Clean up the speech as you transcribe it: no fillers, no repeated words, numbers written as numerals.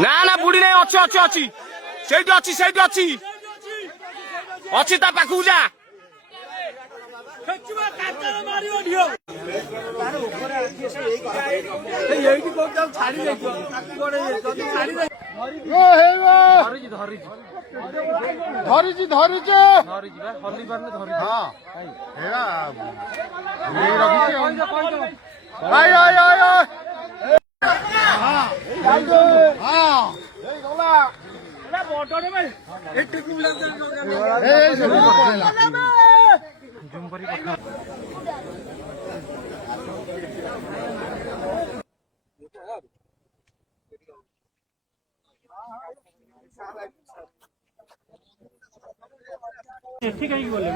ना ना बुढ़ी नहीं अच्छी अच्छी अच्छी ସେଇଠି ଅଛି ସେଇଠି ଅଛି ଅଛି ତା ପାଖକୁ ଯା ଧରିଛି ଧରିଛି ठीक है बोले